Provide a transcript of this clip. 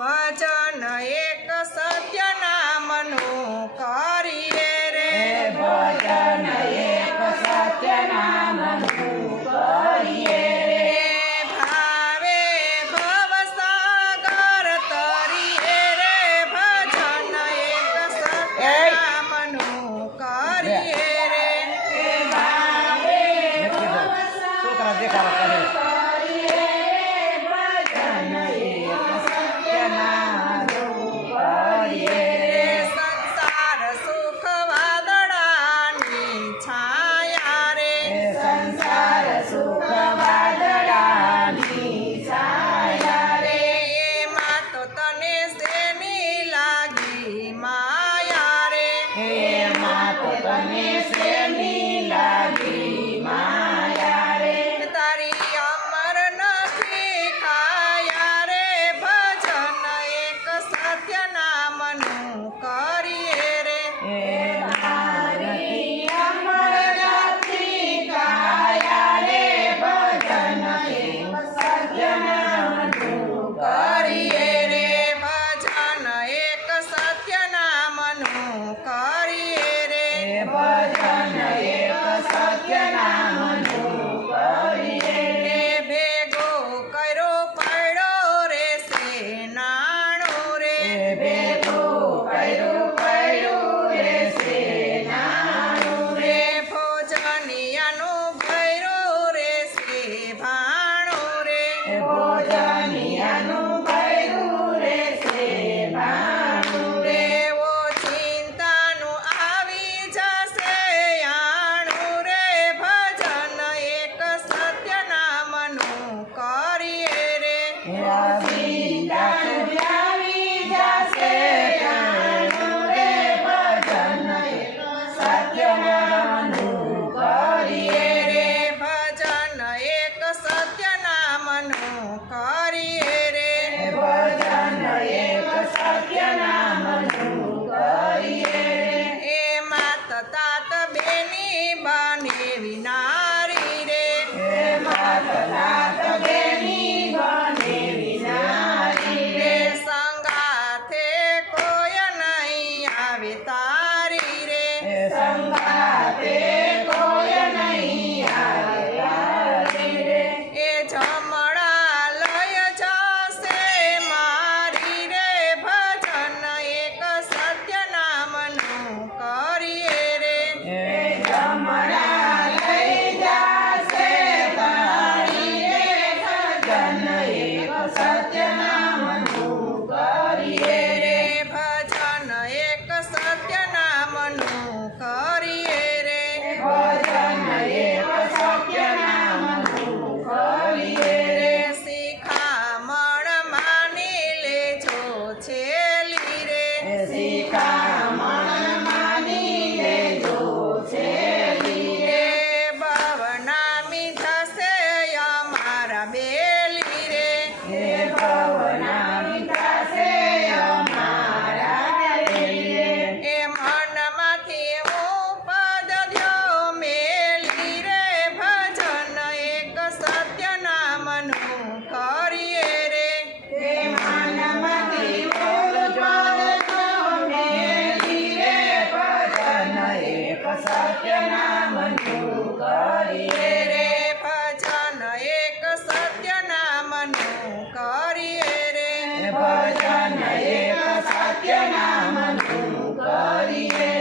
ભજન એક સત્ય નામનું કરીએ રે ભજન એક સત્ય નામનું કરીએ રે ભાવે ભવસાગર તરીએ રે ભજન એક સત્ય નામનું કરીએ રે છોકરા દેખાડો કરે સંસાર સુખ વાદળાની છાયા રે સંસાર સુખ વાદળાની છાયા રે એમાં તો તને શેની લાગી માયા રે એમાં તો તને શેની લાગી માયા રે તારી અમર નથી કાયા રે ભજન એક સત્ય નામનું કરીએ રે મારી અમર નથી કાયા રે ભજન એક સત્ય નામનું કરીએ રે ભજન એક સત્ય નામનું કરીએ રે ભજન એક સત્ય નામનું કરીએ રે ભેગો કર્યો પડ્યો રે સેનાણો રે ભેગો કર્યું પડ્યું રે સેનાનું રે ભોજનિયાનું ભૈરો રે સે ભાણો રે ભોજનિયાનું કર્યું રે સેવાનું રે ઓ ચિંતાનું આવી જશે આણું રે ભજન એક સત્ય નામનું કરીએ રે આવી જાશે જાણું રે ભજન એક સત્ય નામનું કરીએ રે ભજન એક સત્ય નામનું કરીએ રે ભજન એક સત્ય નામનું કરીએ એ માત તાત બેની બને વિનારી રે હે માતનાથ બેની બને વિનારી રે રે સંગાથે કોઈ નહીં આવે તારી રે સંગાતે કોઈ નહીં આવે તારી રે એ જમણા લય જશે મારી રે ભજન એક સત્ય નામનું કરીએ રે હે જમણા લઈ જાશે તારી રે ભજન એક સત્ય નામનું કરીએ રે ભજન એક સત્ય નામનું કરીએ રે ભજન એક સત્ય નામનું કરીએ રે શિખામણ માની લેજો છેલી રે શિખામણ માની લેજો છેલી રે બવનામી થશે અમારા બેલી રે હે ભવનામી થશે અમારા બેલી રે એ મનમાંથી હું પદ ધ્યો મેલી રે ભજન એક સત્ય નામનું કરીએ રે હે માનમતી બોલજો મેલી રે ભજન એક સત્ય નામનું કરીએ રે ભજન એક સત્ય નામનું કરીએ રે ભજન એક સત્ય નામનું કરીએ